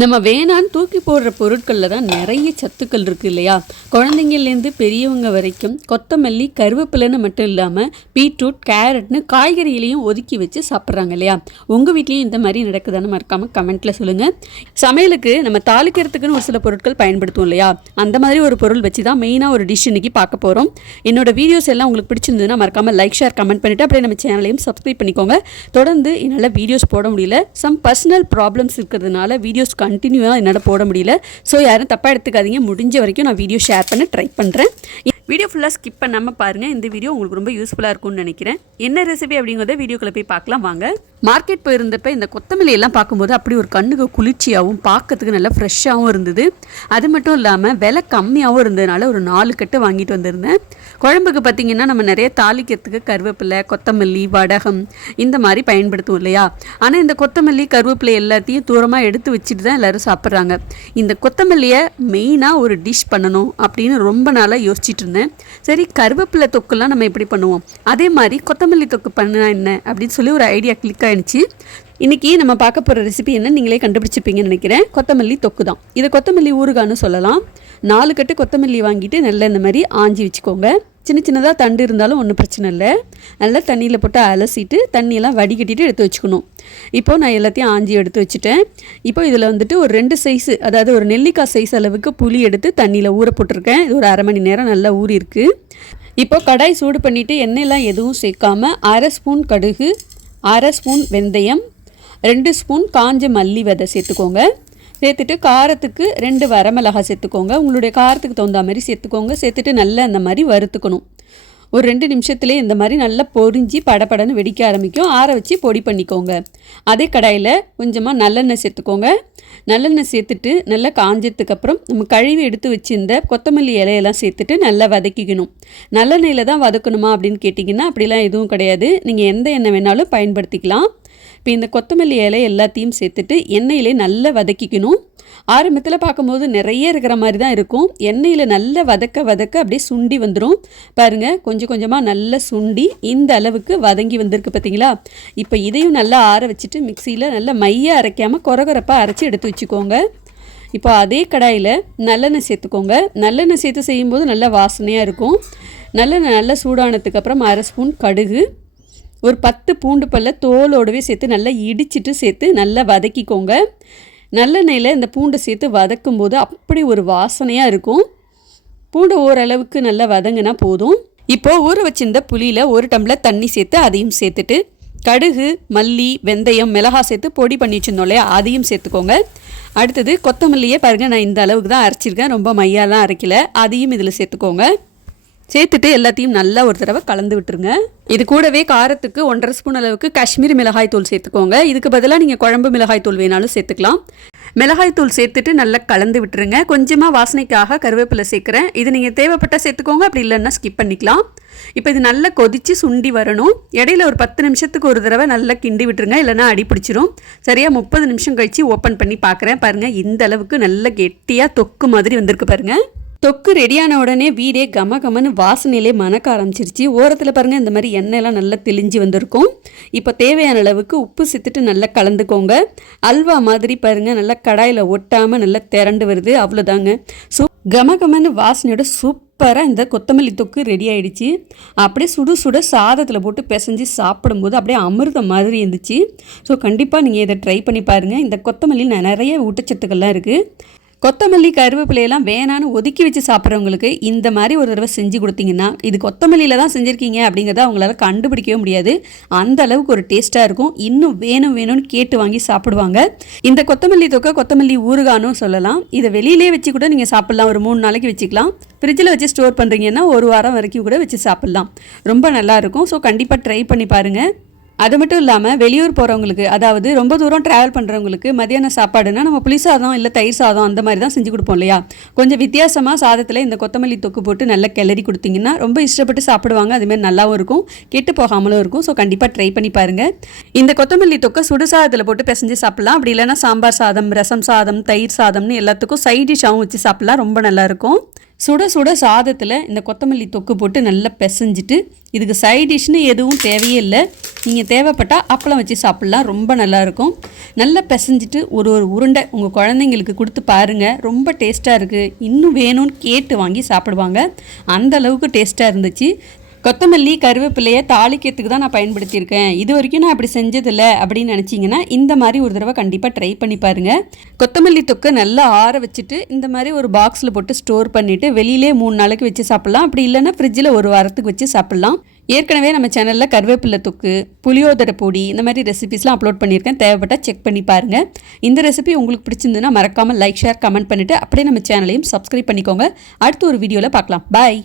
நம்ம வேணான்னு தூக்கி போடுற பொருட்களில் தான் நிறைய சத்துக்கள் இருக்குது இல்லையா? குழந்தைங்கள்லேருந்து பெரியவங்க வரைக்கும் கொத்தமல்லி, கருவேப்பிலைன்னு மட்டும் இல்லாமல் பீட்ரூட், கேரட்னு காய்கறிகளையும் ஒதுக்கி வச்சு சாப்பிட்றாங்க இல்லையா? உங்கள் வீட்லேயும் இந்த மாதிரி நடக்குதான்னு மறக்காமல் கமெண்ட்டில் சொல்லுங்கள். சமையலுக்கு நம்ம தாளிக்கிறதுக்குன்னு ஒரு சில பொருட்கள் பயன்படுத்துவோம் இல்லையா? அந்த மாதிரி ஒரு பொருள் வச்சு தான் மெயினாக ஒரு டிஷ் இன்றைக்கி பார்க்க போகிறோம். என்னோட வீடியோஸ் எல்லாம் உங்களுக்கு பிடிச்சிருந்ததுன்னா மறக்காமல் லைக், ஷேர், கமெண்ட் பண்ணிவிட்டு அப்படியே நம்ம சேனலையும் சப்ஸ்கிரைப் பண்ணிக்கோங்க. தொடர்ந்து என்னால் வீடியோஸ் போட முடியல, சம் பர்சனல் ப்ராப்ளம்ஸ் இருக்கிறதுனால வீடியோஸ் கண்டினியூவாக என்னால் போட முடியல. ஸோ யாரும் தப்பாக எடுத்துக்காதீங்க. முடிஞ்ச வரைக்கும் நான் வீடியோ ஷேர் பண்ண ட்ரை பண்ணுறேன். வீடியோ ஃபுல்லாக ஸ்கிப் பண்ணாமல் பாருங்கள். இந்த வீடியோ உங்களுக்கு ரொம்ப யூஸ்ஃபுல்லாக இருக்கும்னு நினைக்கிறேன். என்ன ரெசிபி அப்படிங்கிறத வீடியோக்குள்ளே போய் பார்க்கலாம் வாங்க. மார்க்கெட் போயிருந்தப்போ இந்த கொத்தமல்லி எல்லாம் பார்க்கும்போது அப்படி ஒரு கண்ணுக்கு குளிர்ச்சியாகவும் பார்க்கறதுக்கு நல்லா ஃப்ரெஷ்ஷாகவும் இருந்தது. அது மட்டும் இல்லாமல் விலை கம்மியாகவும் இருந்ததுனால ஒரு 4 கட்டு வாங்கிட்டு வந்திருந்தேன். குழம்புக்கு பார்த்திங்கன்னா நம்ம நிறைய தாளிக்கிறதுக்கு கருவேப்பிலை, கொத்தமல்லி, வடகம் இந்த மாதிரி பயன்படுத்துவோம் இல்லையா? ஆனால் இந்த கொத்தமல்லி, கருவேப்பிலை எல்லாத்தையும் தூரமாக எடுத்து வச்சுட்டு தான் எல்லோரும் சாப்பிட்றாங்க. இந்த கொத்தமல்லியை மெயினாக ஒரு டிஷ் பண்ணணும் அப்படின்னு ரொம்ப நாளாக யோசிச்சுட்டு இருந்தேன். சரி, கருவேப்பிலை தொக்குலாம் நம்ம எப்படி பண்ணுவோம், அதே மாதிரி கொத்தமல்லி தொக்கு பண்ணா என்ன அப்படின்னு சொல்லி ஒரு ஐடியா கிளிக் ஆயிடுச்சு. இன்றைக்கி நம்ம பார்க்க போகிற ரெசிபி என்ன நீங்களே கண்டுபிடிச்சிப்பீங்கன்னு நினைக்கிறேன். கொத்தமல்லி தொக்கு தான். இதை கொத்தமல்லி ஊறுகான்னு சொல்லலாம். 4 கட்டு கொத்தமல்லி வாங்கிட்டு நல்லா இந்த மாதிரி ஆஞ்சி வச்சுக்கோங்க. சின்ன சின்னதாக தண்டு இருந்தாலும் ஒன்றும் பிரச்சனை இல்லை. நல்லா தண்ணியில் போட்டு அலசிட்டு தண்ணியெல்லாம் வடிகட்டிட்டு எடுத்து வச்சுக்கணும். இப்போது நான் எல்லாத்தையும் ஆஞ்சி எடுத்து வச்சுட்டேன். இப்போ இதில் வந்துட்டு ஒரு 2 சைஸு, அதாவது ஒரு நெல்லிக்காய் சைஸ் அளவுக்கு புளி எடுத்து தண்ணியில் ஊற போட்டிருக்கேன். இது ஒரு 1/2 மணி நேரம் நல்லா ஊறி இருக்குது. இப்போ கடாய் சூடு பண்ணிவிட்டு எண்ணெயெல்லாம் எதுவும் சேர்க்காமல் 1/2 ஸ்பூன் கடுகு, 1/2 ஸ்பூன் வெந்தயம், 2 ஸ்பூன் காஞ்ச மல்லி விதை சேர்த்துக்கோங்க. சேர்த்துட்டு காரத்துக்கு 2 வரமிளகாய் சேர்த்துக்கோங்க. உங்களுடைய காரத்துக்கு தகுந்த மாதிரி சேர்த்துக்கோங்க. சேர்த்துட்டு நல்லா அந்த மாதிரி வறுத்துக்கணும். ஒரு 2 நிமிஷத்துலேயே இந்த மாதிரி நல்லா பொரிஞ்சு படப்படன்னு வெடிக்க ஆரம்பிக்கும். ஆற வச்சு பொடி பண்ணிக்கோங்க. அதே கடாயில் கொஞ்சமாக நல்லெண்ணெய் சேர்த்துக்கோங்க. நல்லெண்ணெய் சேர்த்துட்டு நல்லா காஞ்சதுக்கப்புறம் நம்ம கழுவி எடுத்து வச்சுருந்த கொத்தமல்லி இலையெல்லாம் சேர்த்துட்டு நல்லா வதக்கிக்கணும். நல்லெண்ணெயில் தான் வதக்கணுமா அப்படின்னு கேட்டிங்கன்னா அப்படிலாம் எதுவும் கிடையாது. நீங்கள் எந்த எண்ணெய் வேணாலும் பயன்படுத்திக்கலாம். இப்போ இந்த கொத்தமல்லி இலை எல்லாத்தையும் சேர்த்துட்டு எண்ணெயிலே நல்லா வதக்கிக்கணும். ஆரம்பத்தில் பார்க்கும்போது நிறைய இருக்கிற மாதிரி தான் இருக்கும். எண்ணெயில் நல்லா வதக்க வதக்க அப்படியே சுண்டி வந்துடும். பாருங்கள், கொஞ்சம் கொஞ்சமாக நல்லா சுண்டி இந்த அளவுக்கு வதங்கி வந்திருக்கு பார்த்தீங்களா? இப்போ இதையும் நல்லா ஆற வச்சுட்டு மிக்சியில் நல்லா மைய அரைக்காமல் கொரகொரப்பாக அரைச்சி எடுத்து வச்சுக்கோங்க. இப்போ அதே கடாயில் நல்லெண்ணெய் சேர்த்துக்கோங்க. நல்லெண்ணெய் சேர்த்து செய்யும்போது நல்லா வாசனையாக இருக்கும். நல்லெண்ணெய் நல்லா சூடானதுக்கப்புறம் 1/2 ஸ்பூன் கடுகு, ஒரு 10 பூண்டு பல்ல தோலோடவே சேர்த்து நல்லா இடிச்சிட்டு சேர்த்து நல்லா வதக்கிக்கோங்க. நல்லெண்ணெயில் இந்த பூண்டை சேர்த்து வதக்கும்போது அப்படி ஒரு வாசனையாக இருக்கும். பூண்டு ஓரளவுக்கு நல்லா வதங்கினா போதும். இப்போது ஊற வச்சிருந்த புளியில் 1 டம்ளர் தண்ணி சேர்த்து அதையும் சேர்த்துட்டு கடுகு, மல்லி, வெந்தயம், மிளகாய் சேர்த்து பொடி பண்ணி வச்சுருந்தோம் இல்லையா, அதையும் சேர்த்துக்கோங்க. அடுத்தது கொத்தமல்லியே பாருங்கள், நான் இந்த அளவுக்கு தான் அரைச்சிருக்கேன், ரொம்ப மையாலாம் அரைக்கல. அதையும் இதில் சேர்த்துக்கோங்க. சேர்த்துட்டு எல்லாத்தையும் நல்லா ஒரு தடவை கலந்து விட்டுருங்க. இது கூடவே காரத்துக்கு 1/2 ஸ்பூன் அளவுக்கு காஷ்மீரி மிளகாய் தூள் சேர்த்துக்கோங்க. இதுக்கு பதிலாக நீங்கள் குழம்பு மிளகாய் தூள் வேணாலும் சேர்த்துக்கலாம். மிளகாய் தூள் சேர்த்துட்டு நல்லா கலந்து விட்டுருங்க. கொஞ்சமாக வாசனைக்காக கருவேப்பிலை சேர்க்குறேன். இது நீங்கள் தேவைப்பட்டால் சேர்த்துக்கோங்க, அப்படி இல்லைன்னா ஸ்கிப் பண்ணிக்கலாம். இப்போ இது நல்லா கொதித்து சுண்டி வரணும். இடையில ஒரு 10 நிமிஷத்துக்கு ஒரு தடவை நல்லா கிண்டி விட்டுருங்க, இல்லைனா அடி பிடிச்சிரும். சரியாக 30 நிமிஷம் கழித்து ஓப்பன் பண்ணி பார்க்குறேன். பாருங்கள், இந்த அளவுக்கு நல்லா கெட்டியாக தொக்கு மாதிரி வந்திருக்கு பாருங்கள். தொக்கு ரெடியான உடனே வீடே கம கமன்னு வாசனையிலே மணக்க ஆரம்பிச்சிருச்சு. ஓரத்தில் பாருங்கள், இந்த மாதிரி எண்ணெயெல்லாம் நல்லா தெளிஞ்சு வந்திருக்கும். இப்போ தேவையான அளவுக்கு உப்பு சேர்த்துட்டு நல்லா கலந்துக்கோங்க. அல்வா மாதிரி பாருங்கள், நல்லா கடாயில் ஒட்டாமல் நல்லா திரண்டு வருது. அவ்வளோதாங்க. கம கமன்னு வாசனையோட சூப்பராக இந்த கொத்தமல்லி தொக்கு ரெடி ஆகிடுச்சு. அப்படியே சுடு சுட சாதத்தில் போட்டு பிசைஞ்சு சாப்பிடும்போது அப்படியே அமிர்தம் மாதிரி இருந்துச்சு. ஸோ கண்டிப்பாக நீங்கள் இதை ட்ரை பண்ணி பாருங்கள். இந்த கொத்தமல்லியில் நிறைய ஊட்டச்சத்துக்கள்லாம் இருக்குது. கொத்தமல்லி, கருவேப்பிலையெல்லாம் வேணான்னு ஒதுக்கி வச்சு சாப்பிட்றவங்களுக்கு இந்த மாதிரி ஒரு தடவை செஞ்சு கொடுத்தீங்கன்னா, இது கொத்தமல்லியில் தான் செஞ்சுருக்கீங்க அப்படிங்கிறத அவங்களால கண்டுபிடிக்கவே முடியாது. அந்த அளவுக்கு ஒரு டேஸ்ட்டாக இருக்கும். இன்னும் வேணும்னு கேட்டு வாங்கி சாப்பிடுவாங்க. இந்த கொத்தமல்லி தொக்கை கொத்தமல்லி ஊறுகான்னு சொல்லலாம். இதை வெளியிலே வச்சு கூட நீங்கள் சாப்பிட்லாம். ஒரு 3 நாளைக்கு வச்சுக்கலாம். ஃப்ரிட்ஜில் வச்சு ஸ்டோர் பண்ணுறீங்கன்னா 1 வாரம் வரைக்கும் கூட வச்சு சாப்பிட்லாம். ரொம்ப நல்லாயிருக்கும். ஸோ கண்டிப்பாக ட்ரை பண்ணி பாருங்கள். அது மட்டும் இல்லாமல் வெளியூர் போகிறவங்களுக்கு, அதாவது ரொம்ப தூரம் ட்ராவல் பண்ணுறவங்களுக்கு மதியான சாப்பாடுனா நம்ம புளி சாதம் இல்லை தயிர் சாதம் அந்த மாதிரி தான் செஞ்சு கொடுப்போம் இல்லையா? கொஞ்சம் வித்தியாசமாக சாதத்தில் இந்த கொத்தமல்லி தொக்கு போட்டு நல்லா கிளறி கொடுத்தீங்கன்னா ரொம்ப இஷ்டப்பட்டு சாப்பிடுவாங்க. அதுமாதிரி நல்லாவும் இருக்கும், கெட்டு போகாமலும் இருக்கும். ஸோ கண்டிப்பாக ட்ரை பண்ணி பாருங்கள். இந்த கொத்தமல்லி தொக்கை சுடு சாதத்தில் போட்டு பிசைஞ்சு சாப்பிட்லாம். அப்படி இல்லைன்னா சாம்பார் சாதம், ரசம் சாதம், தயிர் சாதம்னு எல்லாத்துக்கும் சைட் டிஷ்ஷாகவும் வச்சு சாப்பிட்லாம். ரொம்ப நல்லாயிருக்கும். சுட சுட சாதத்தில் இந்த கொத்தமல்லி தொக்கு போட்டு நல்லா பிசைஞ்சிட்டு இதுக்கு சைட் டிஷ்னு எதுவும் தேவையே இல்லை. நீங்கள் தேவைப்பட்டால் அப்பளம் வச்சு சாப்பிட்லாம், ரொம்ப நல்லாயிருக்கும். நல்லா பிசைஞ்சிட்டு ஒரு உருண்டை உங்கள் குழந்தைங்களுக்கு கொடுத்து பாருங்கள், ரொம்ப டேஸ்ட்டாக இருக்குது, இன்னும் வேணும்னு கேட்டு வாங்கி சாப்பிடுவாங்க. அந்த அளவுக்கு டேஸ்ட்டாக இருந்துச்சு. கொத்தமல்லி கருவேப்பிலையை தாளிக்கிறதுக்கு தான் நான் பயன்படுத்தியிருக்கேன், இது வரைக்கும் நான் அப்படி செஞ்சதில்லை அப்படின்னு நினச்சிங்கன்னா இந்த மாதிரி ஒரு தடவை கண்டிப்பாக ட்ரை பண்ணி பாருங்கள். கொத்தமல்லி தொக்கை நல்லா ஆற வச்சுட்டு இந்த மாதிரி ஒரு பாக்ஸில் போட்டு ஸ்டோர் பண்ணிவிட்டு வெளியிலே 3 நாளைக்கு வச்சு சாப்பிட்லாம். அப்படி இல்லைன்னா ஃப்ரிட்ஜில் ஒரு வாரத்துக்கு வச்சு சாப்பிட்லாம். ஏற்கனவே நம்ம சேனலில் கருவேப்பிலை தொக்கு, புளியோதரை பொடி இந்த மாதிரி ரெசிபிஸ்லாம் அப்லோட் பண்ணியிருக்கேன், தேவைப்பட்டால் செக் பண்ணி பாருங்கள். இந்த ரெசிபி உங்களுக்கு பிடிச்சிருந்துன்னா மறக்காமல் லைக், ஷேர், கமெண்ட் பண்ணிவிட்டு அப்படியே நம்ம சேனலையும் சப்ஸ்கிரைப் பண்ணிக்கோங்க. அடுத்த ஒரு வீடியோவில் பார்க்கலாம். பாய்.